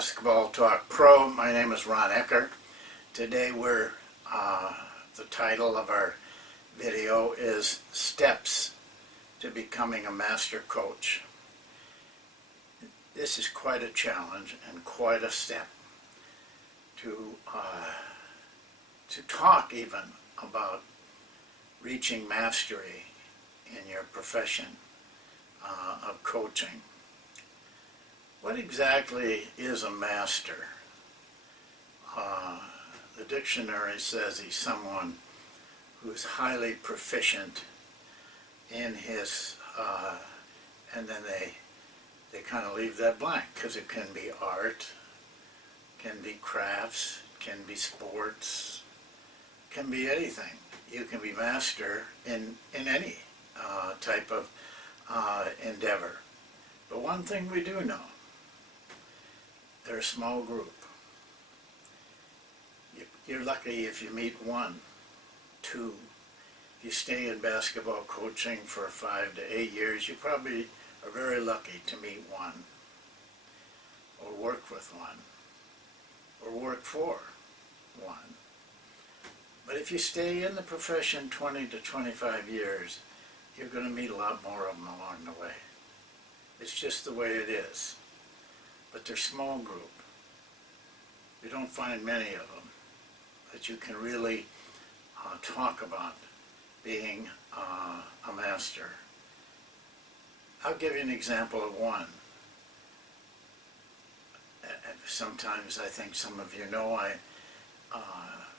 Basketball Talk Pro. My name is Ron Eckert. Today the title of our video is Steps to Becoming a Master Coach. This is quite a challenge and quite a step to talk even about reaching mastery in your profession of coaching. What exactly is a master? The dictionary says he's someone who's highly proficient in his, and then they kind of leave that blank, because it can be art, can be crafts, can be sports, can be anything. You can be master in any type of endeavor. But one thing we do know, they're a small group. You're lucky if you meet one, two. If you stay in basketball coaching for 5 to 8 years, you probably are very lucky to meet one, or work with one, or work for one. But if you stay in the profession 20 to 25 years, you're going to meet a lot more of them along the way. It's just the way it is. But they're small group. You don't find many of them that you can really talk about being a master. I'll give you an example of one. Sometimes I think some of you know I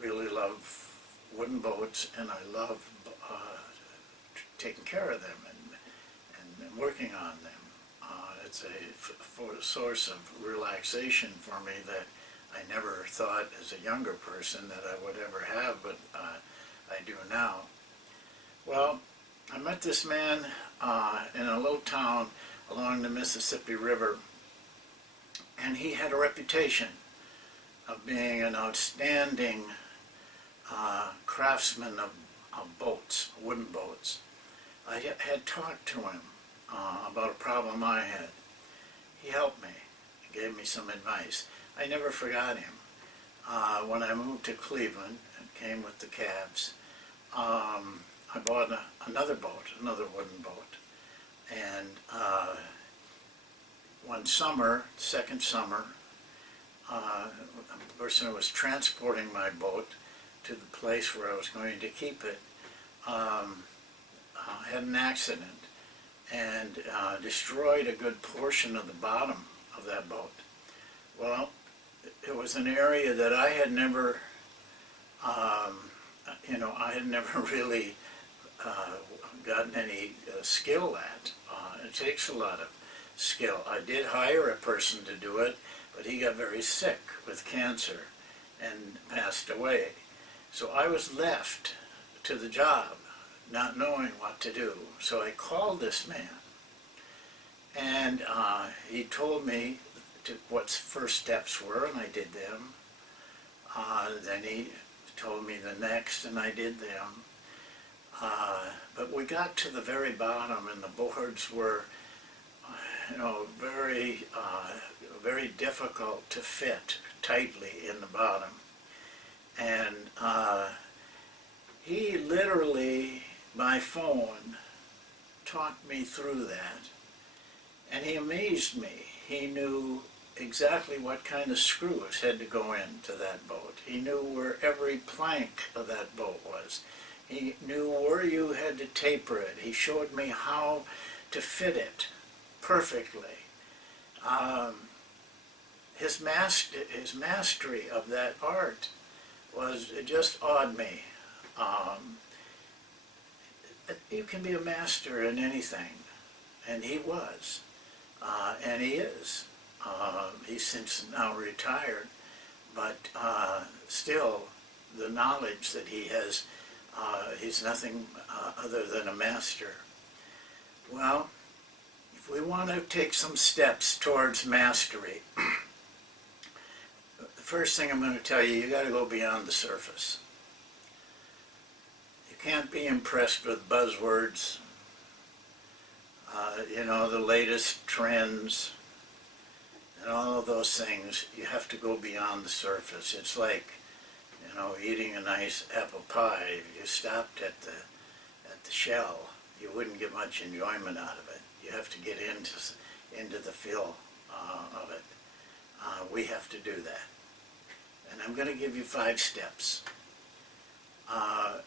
really love wooden boats, and I love taking care of them and working on them. It's a source of relaxation for me that I never thought as a younger person that I would ever have, but I do now. Well, I met this man in a little town along the Mississippi River, and he had a reputation of being an outstanding craftsman of boats, wooden boats. I had talked to him about a problem I had. He helped me, gave me some advice. I never forgot him. When I moved to Cleveland and came with the Cavs, I bought another boat, another wooden boat. And one summer, second summer, a person who was transporting my boat to the place where I was going to keep it had an accident and destroyed a good portion of the bottom of that boat. Well, it was an area that I had never, I had never really gotten any skill at. It takes a lot of skill. I did hire a person to do it, but he got very sick with cancer and passed away. So I was left to the job, not knowing what to do. So I called this man, and he told me what first steps were, and I did them. Then he told me the next, and I did them. But we got to the very bottom, and the boards were, very difficult to fit tightly in the bottom. And he literally, by phone, talked me through that. And he amazed me. He knew exactly what kind of screws had to go into that boat. He knew where every plank of that boat was. He knew where you had to taper it. He showed me how to fit it perfectly. His mastery of that art it just awed me. You can be a master in anything, and he was, and he is. He's since now retired, but still the knowledge that he has, he's nothing other than a master. Well, if we want to take some steps towards mastery, the first thing I'm going to tell you, you got to go beyond the surface. You can't be impressed with buzzwords, the latest trends, and all of those things, you have to go beyond the surface. It's like, you know, eating a nice apple pie. If you stopped at the shell, you wouldn't get much enjoyment out of it. You have to get into the feel of it. We have to do that. And I'm going to give you 5 steps. I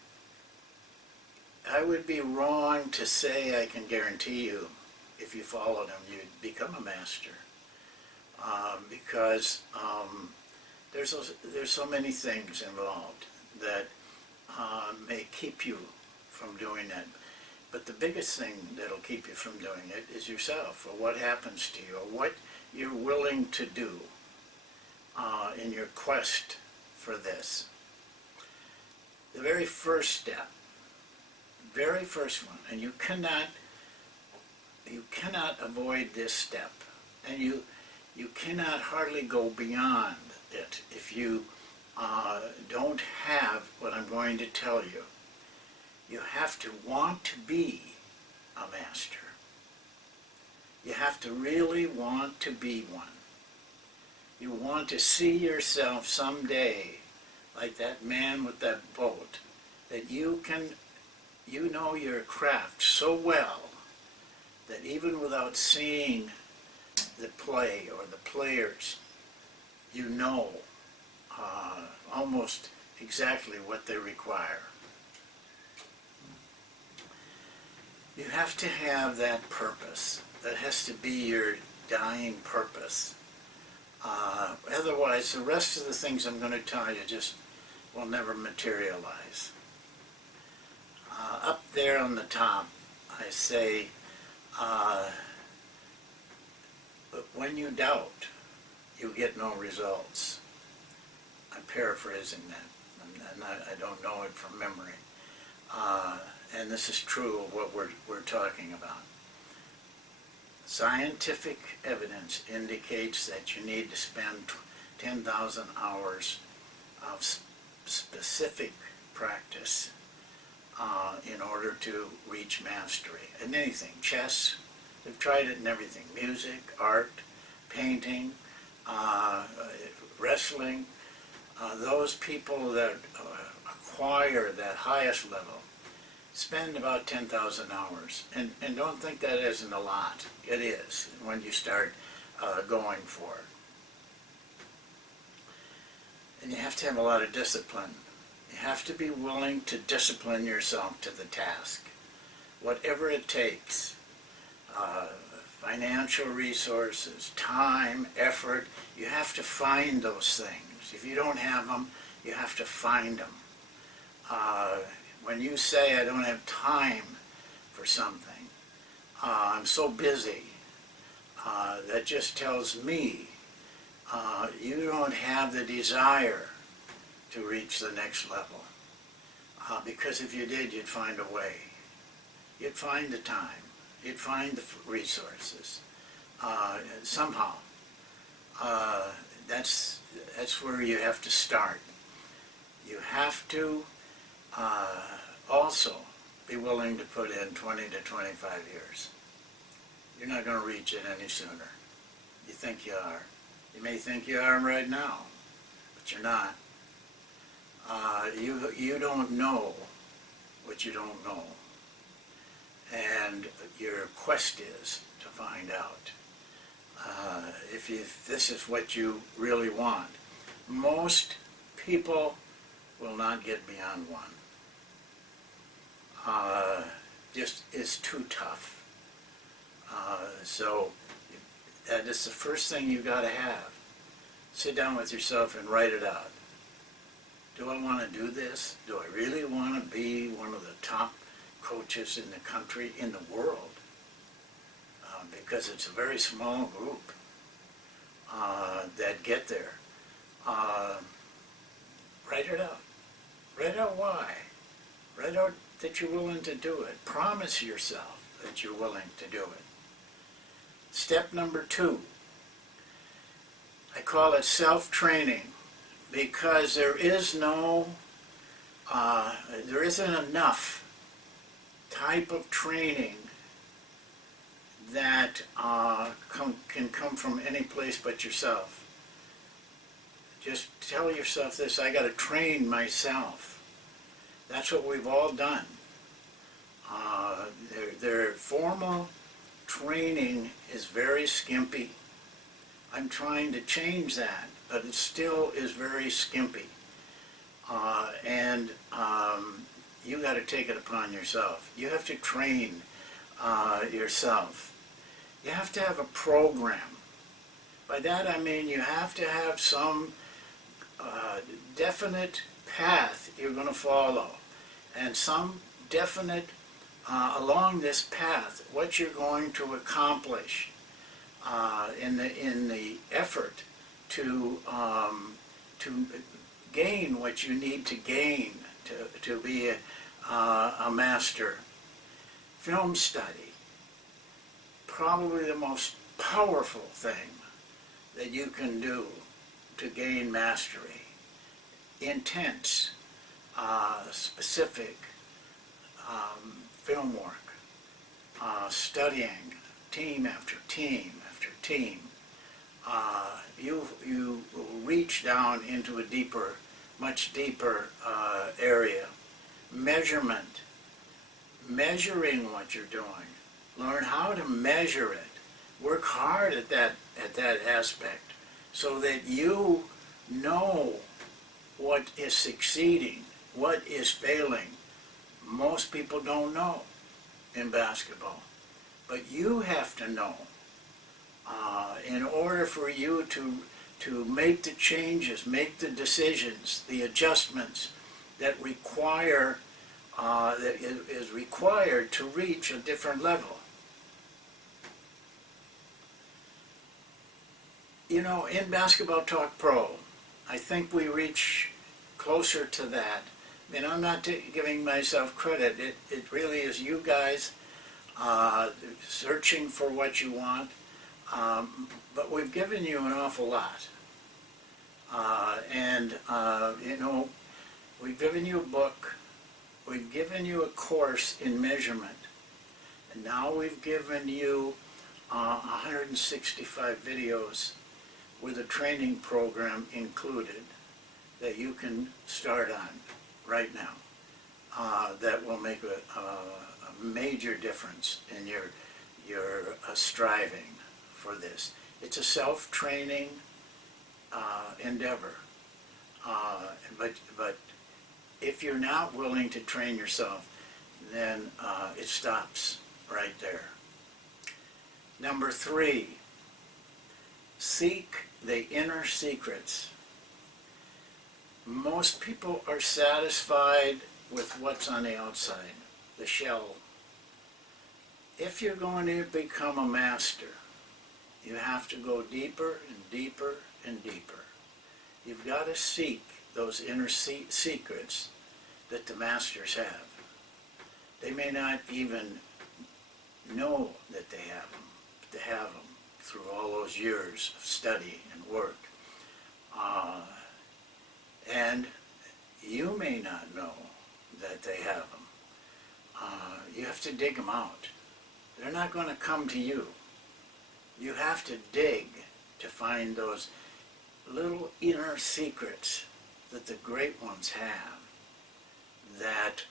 would be wrong to say I can guarantee you, if you follow them, you'd become a master. Because there's so many things involved that may keep you from doing that. But the biggest thing that'll keep you from doing it is yourself, or what happens to you, or what you're willing to do in your quest for this. The very first step, very first one, and you cannot avoid this step, and you cannot hardly go beyond it if you don't have what I'm going to tell you. You have to want to be a master. You have to really want to be one. You want to see yourself someday like that man with that boat, that you know your craft so well that even without seeing the play or the players, you know almost exactly what they require. You have to have that purpose. That has to be your dying purpose. Otherwise, the rest of the things I'm going to tell you just will never materialize. Up there on the top, I say, when you doubt, you get no results. I'm paraphrasing that, and I don't know it from memory. And this is true of what we're talking about. Scientific evidence indicates that you need to spend 10,000 hours of specific practice in order to reach mastery. And anything, chess, they've tried it in everything, music, art, painting, wrestling. Those people that acquire that highest level spend about 10,000 hours. And don't think that isn't a lot. It is when you start going for it. And you have to have a lot of discipline. You have to be willing to discipline yourself to the task. Whatever it takes. Financial resources, time, effort. You have to find those things. If you don't have them, you have to find them. When you say, I don't have time for something, I'm so busy, that just tells me you don't have the desire to reach the next level. Because if you did, you'd find a way. You'd find the time. You'd find the resources. Somehow. That's where you have to start. You have to also be willing to put in 20 to 25 years. You're not going to reach it any sooner. You think you are. You may think you are right now, but you're not. You don't know what you don't know. And your quest is to find out. If this is what you really want. Most people will not get beyond one. Just is too tough. So that is the first thing you've got to have. Sit down with yourself and write it out. Do I want to do this? Do I really want to be one of the top coaches in the country, in the world? Because it's a very small group that get there. Write it out. Write out why. Write out that you're willing to do it. Promise yourself that you're willing to do it. Step number 2. I call it self-training, because there isn't enough type of training that can come from any place but yourself. Just tell yourself this: I got to train myself. That's what we've all done. Their formal training is very skimpy. I'm trying to change that, but it still is very skimpy. And you got to take it upon yourself. You have to train yourself. You have to have a program. By that I mean you have to have some definite path you're going to follow, and some definite along this path what you're going to accomplish in the effort to gain what you need to gain to be a master. Film study, probably the most powerful thing that you can do to gain mastery. Intense, specific film work, studying, team after team after team. You reach down into a deeper, much deeper area. Measurement, measuring what you're doing. Learn how to measure it. Work hard at that aspect so that you know what is succeeding, what is failing. Most people don't know in basketball, but you have to know in order for you to make the changes, make the decisions, the adjustments that require that is required to reach a different level. You know, in Basketball Talk Pro, I think we reach closer to that. I mean, I'm not giving myself credit. It really is you guys searching for what you want. But we've given you an awful lot. You know, we've given you a book. We've given you a course in measurement. And now we've given you 165 videos with a training program included that you can start on right now. That will make a major difference in your striving for this. It's a self-training endeavor. But if you're not willing to train yourself, then it stops right there. Number 3, seek the inner secrets. Most people are satisfied with what's on the outside, the shell. If you're going to become a master, you have to go deeper and deeper and deeper. You've got to seek those inner secrets that the masters have. They may not even know that they have them, but they have them through all those years of study and work. And you may not know that they have them. You have to dig them out. They're not going to come to you. You have to dig to find those little inner secrets that the great ones have that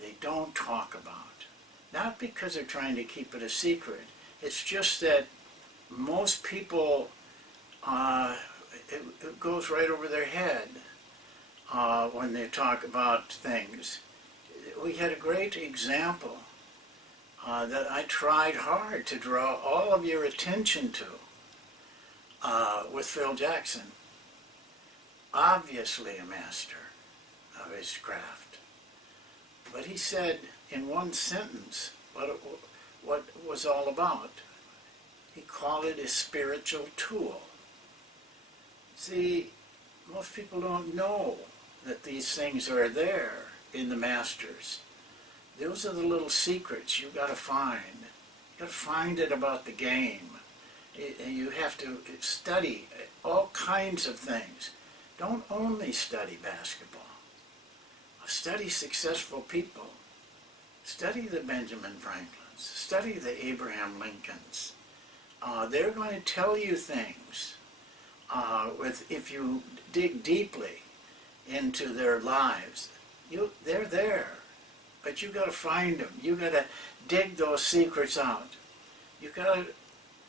they don't talk about. Not because they're trying to keep it a secret. It's just that most people, it goes right over their head when they talk about things. We had a great example that I tried hard to draw all of your attention to with Phil Jackson. Obviously a master of his craft. But he said in one sentence what it was all about. He called it a spiritual tool. See, most people don't know that these things are there in the masters. Those are the little secrets you've got to find. You've got to find it about the game. You have to study all kinds of things. Don't only study basketball. Study successful people. Study the Benjamin Franklins. Study the Abraham Lincolns. They're going to tell you things. If you dig deeply into their lives, they're there. But you got to find them. You got to dig those secrets out. You got to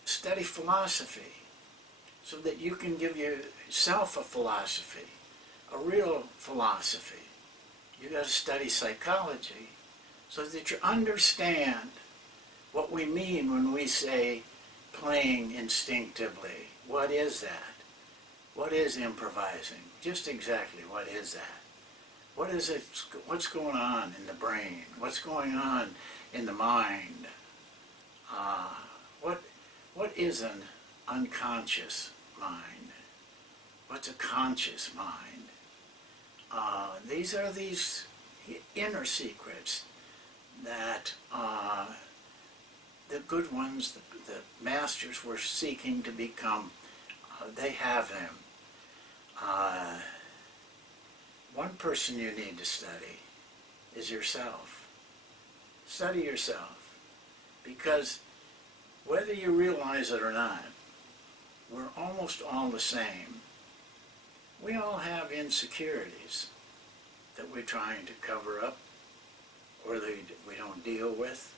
study philosophy so that you can give yourself a philosophy, a real philosophy. You got to study psychology so that you understand what we mean when we say playing instinctively. What is that? What is improvising? Just exactly what is that? What is it? What's going on in the brain? What's going on in the mind? What is an unconscious mind? What's a conscious mind? These are these inner secrets that the good ones, the masters were seeking to become. They have them. One person you need to study is yourself. Study yourself. Because whether you realize it or not, we're almost all the same. We all have insecurities that we're trying to cover up or that we don't deal with.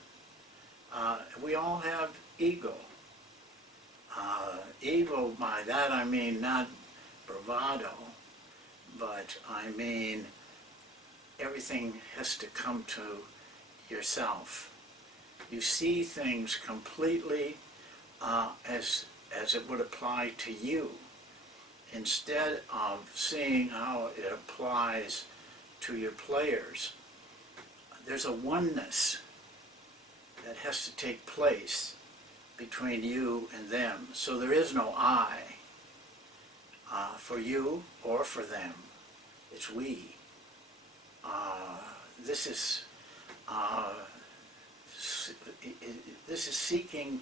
We all have ego. Ego, by that I mean not bravado, but I mean everything has to come to yourself. You see things completely as it would apply to you, instead of seeing how it applies to your players. There's a oneness that has to take place between you and them. So there is no I for you or for them. It's we. This is seeking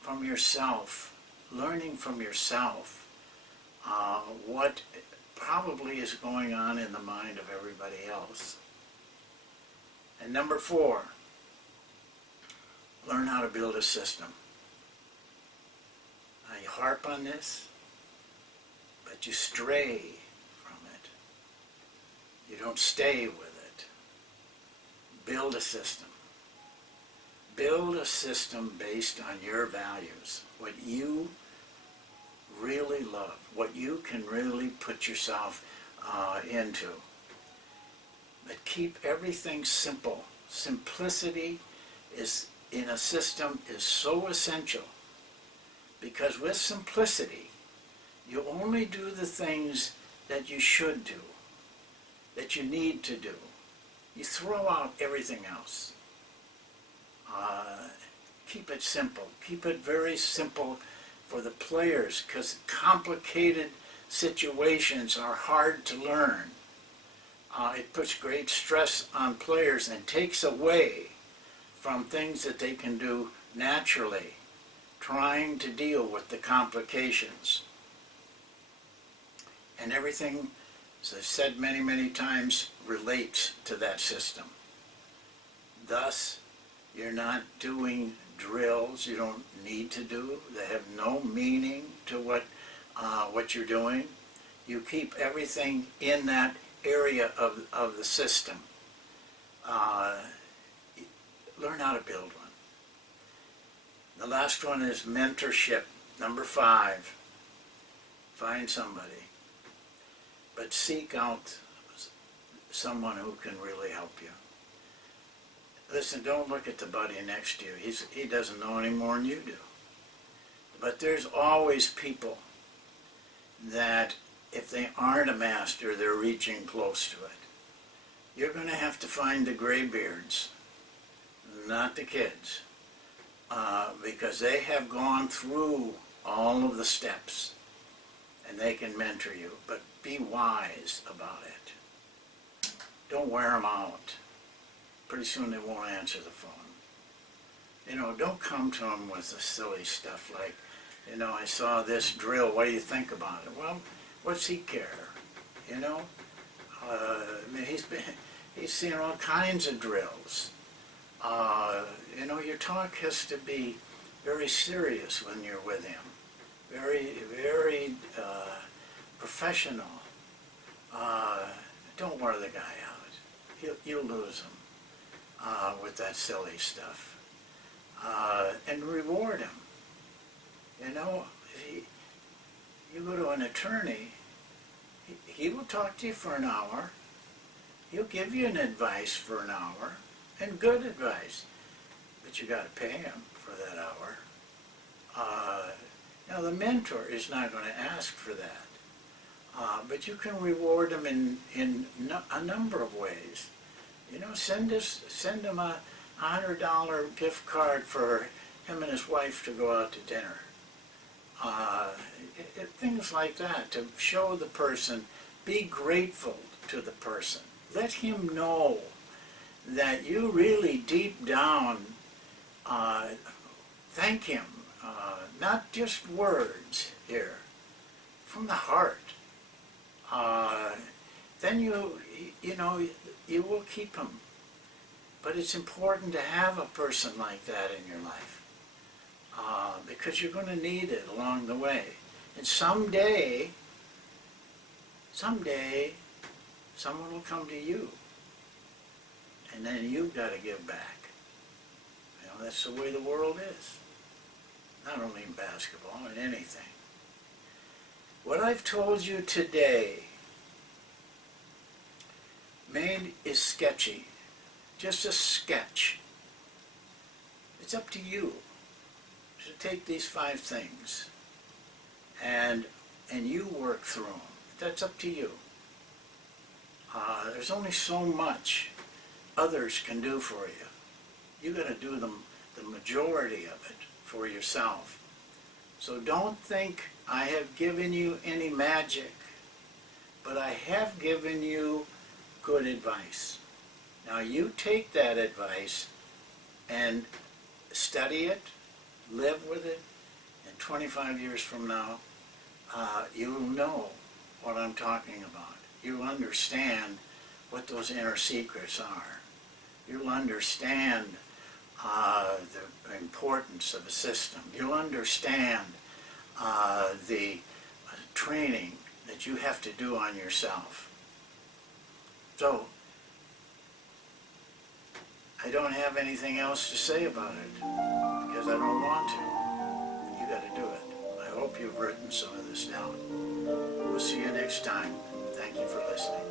from yourself, learning from yourself what probably is going on in the mind of everybody else. And number 4, learn how to build a system. Now you harp on this, but you stray from it. You don't stay with it. Build a system. Build a system based on your values, what you really love, what you can really put yourself into. But keep everything simple. Simplicity is in a system is so essential, because with simplicity you only do the things that you should do, that you need to do. You throw out everything else. Keep it simple. Keep it very simple for the players, because complicated situations are hard to learn. It puts great stress on players and takes away from things that they can do naturally, trying to deal with the complications. And everything, as I've said many, many times, relates to that system. Thus, you're not doing drills you don't need to do. They have no meaning to what you're doing. You keep everything in that area of the system. Learn how to build one. The last one is mentorship. Number 5. Find somebody. But seek out someone who can really help you. Listen, don't look at the buddy next to you. He doesn't know any more than you do. But there's always people that, if they aren't a master, they're reaching close to it. You're going to have to find the graybeards, not the kids, because they have gone through all of the steps, and they can mentor you. But be wise about it. Don't wear them out. Pretty soon they won't answer the phone. You know, don't come to them with the silly stuff like, you know, I saw this drill, what do you think about it? Well, what's he care? You know? I mean, he's seen all kinds of drills. You know, your talk has to be very serious when you're with him. Very, very professional. Don't wear the guy out. You'll lose him with that silly stuff. And reward him. You know, you go to an attorney, he will talk to you for an hour. He'll give you an advice for an hour, and good advice. But you got to pay him for that hour. Now the mentor is not going to ask for that, but you can reward him in a number of ways. You know, send him a $100 gift card for him and his wife to go out to dinner. Things like that to show the person, be grateful to the person. Let him know that you really deep down thank him, not just words here, from the heart. Then you know, you will keep him. But it's important to have a person like that in your life because you're going to need it along the way. And someday, someone will come to you, and then you've got to give back. You know, that's the way the world is. Not only in basketball, in anything. What I've told you today is sketchy. Just a sketch. It's up to you to take these 5 things and you work through them. That's up to you. There's only so much others can do for you. You got to do the majority of it for yourself. So don't think I have given you any magic, but I have given you good advice. Now you take that advice and study it, live with it, and 25 years from now, you'll know what I'm talking about. You'll understand what those inner secrets are. You'll understand the importance of a system. You'll understand the training that you have to do on yourself. So, I don't have anything else to say about it because I don't want to. You got to do it. I hope you've written some of this down. We'll see you next time. Thank you for listening.